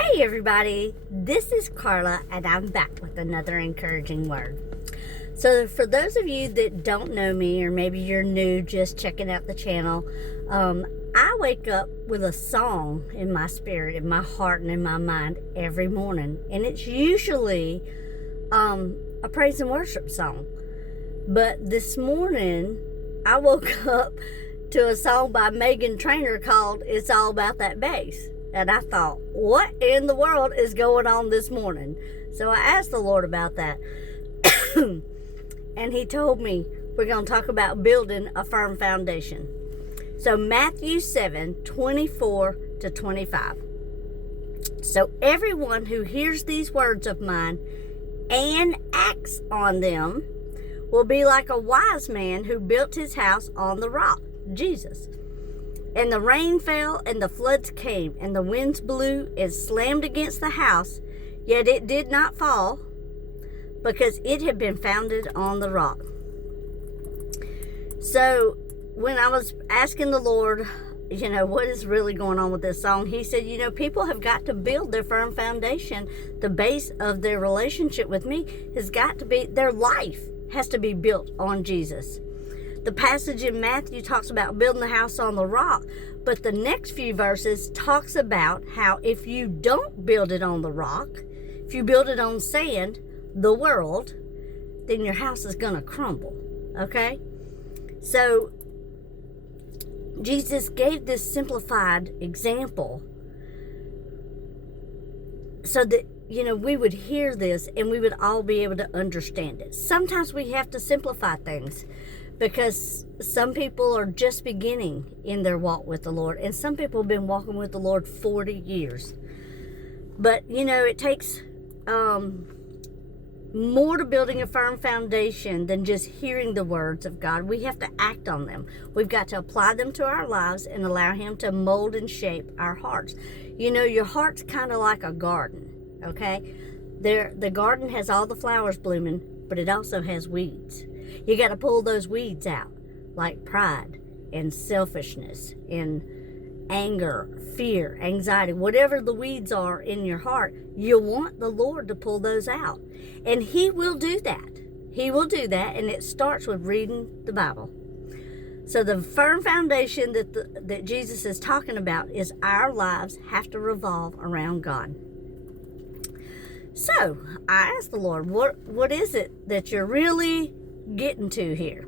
Hey everybody, this is Carla and I'm back with another encouraging word. So for those of you that don't know me, or maybe you're new just checking out the channel, I wake up with a song in my spirit, in my heart, and in my mind every morning. And it's usually a praise and worship song. But this morning, I woke up to a song by Meghan Trainor called It's All About That Bass. And I thought, what in the world is going on this morning? So I asked the Lord about that. And he told me we're going to talk about building a firm foundation. So Matthew 7:24-25. So everyone who hears these words of mine and acts on them will be like a wise man who built his house on the rock, Jesus. And the rain fell, and the floods came, and the winds blew and slammed against the house, yet it did not fall, because it had been founded on the rock. So when I was asking the Lord, what is really going on with this song, he said, people have got to build their firm foundation. The base of their relationship with me has got to be, their life has to be built on Jesus. The passage in Matthew talks about building the house on the rock, but the next few verses talks about how if you don't build it on the rock, if you build it on sand, the world, then your house is going to crumble, okay? So Jesus gave this simplified example so that we would hear this and we would all be able to understand it. Sometimes we have to simplify things, because some people are just beginning in their walk with the Lord, and some people have been walking with the Lord 40 years. But, it takes more to building a firm foundation than just hearing the words of God. We have to act on them. We've got to apply them to our lives and allow Him to mold and shape our hearts. Your heart's kind of like a garden, okay? The garden has all the flowers blooming, but it also has weeds. You got to pull those weeds out, like pride and selfishness and anger, fear, anxiety, whatever the weeds are in your heart. You want the Lord to pull those out, and He will do that. He will do that, and it starts with reading the Bible. So the firm foundation that Jesus is talking about is our lives have to revolve around God. So I asked the Lord, what is it that you're really getting to here?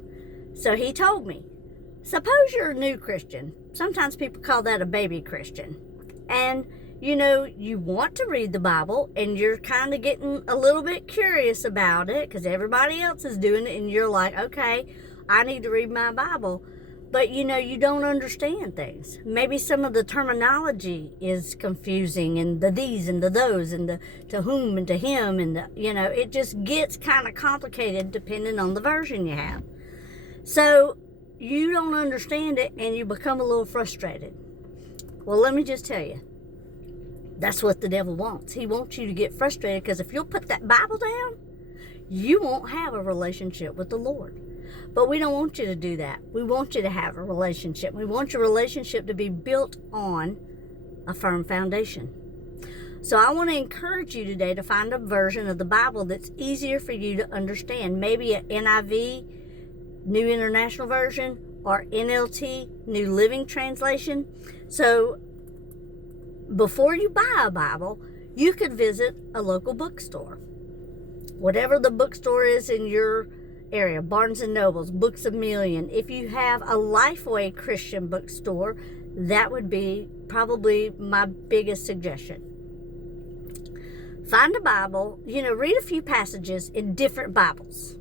So He told me, suppose you're a new Christian. Sometimes people call that a baby Christian. And you want to read the Bible, and you're kind of getting a little bit curious about it because everybody else is doing it, and you're like, okay, I need to read my Bible. But you don't understand things. Maybe some of the terminology is confusing, and the these and the those and the to whom and to him, and it just gets kind of complicated depending on the version you have. So you don't understand it, and you become a little frustrated. Well, let me just tell you, that's what the devil wants. He wants you to get frustrated, because if you'll put that Bible down, you won't have a relationship with the Lord. But we don't want you to do that. We want you to have a relationship. We want your relationship to be built on a firm foundation. So I want to encourage you today to find a version of the Bible that's easier for you to understand. Maybe an NIV, New International Version, or NLT, New Living Translation. So before you buy a Bible, you could visit a local bookstore. Whatever the bookstore is in your area, Barnes & Noble's, Books A Million. If you have a Lifeway Christian bookstore, that would be probably my biggest suggestion. Find a Bible, read a few passages in different Bibles.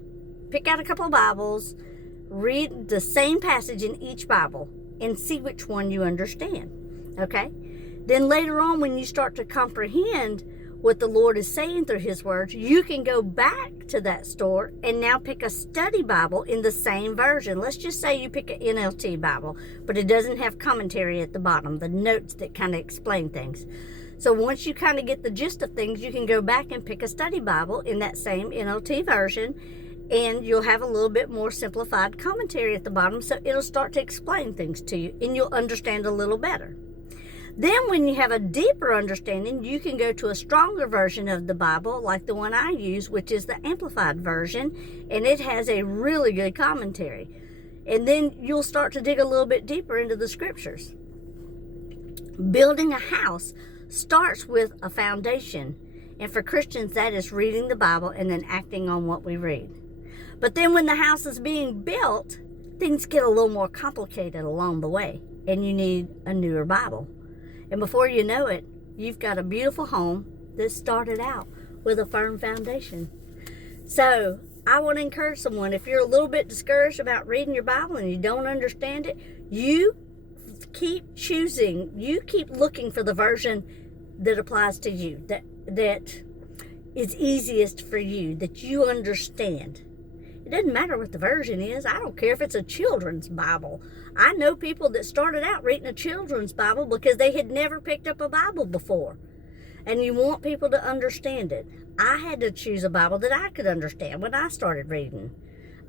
Pick out a couple of Bibles, read the same passage in each Bible, and see which one you understand, okay? Then later on, when you start to comprehend what the Lord is saying through His words, you can go back to that store and now pick a study Bible in the same version. Let's just say you pick an NLT Bible, but it doesn't have commentary at the bottom, the notes that kind of explain things. So once you kind of get the gist of things, you can go back and pick a study Bible in that same NLT version, and you'll have a little bit more simplified commentary at the bottom, so it'll start to explain things to you, and you'll understand a little better. Then when you have a deeper understanding, you can go to a stronger version of the Bible, like the one I use, which is the Amplified Version, and it has a really good commentary. And then you'll start to dig a little bit deeper into the scriptures. Building a house starts with a foundation, and for Christians that is reading the Bible and then acting on what we read. But then when the house is being built, things get a little more complicated along the way, and you need a newer Bible. And before you know it, you've got a beautiful home that started out with a firm foundation. So I want to encourage someone, if you're a little bit discouraged about reading your Bible and you don't understand it, you keep choosing, you keep looking for the version that applies to you, that is easiest for you, that you understand. It doesn't matter what the version is. I don't care if it's a children's Bible. I know people that started out reading a children's Bible because they had never picked up a Bible before. And you want people to understand it. I had to choose a Bible that I could understand when I started reading.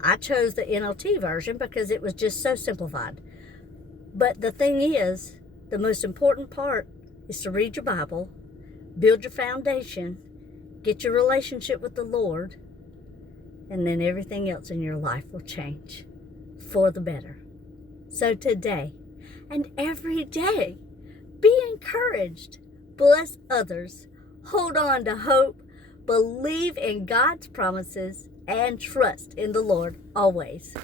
I chose the NLT version because it was just so simplified. But the thing is, the most important part is to read your Bible, build your foundation, get your relationship with the Lord, and then everything else in your life will change for the better. So today and every day, be encouraged, bless others, hold on to hope, believe in God's promises, and trust in the Lord always.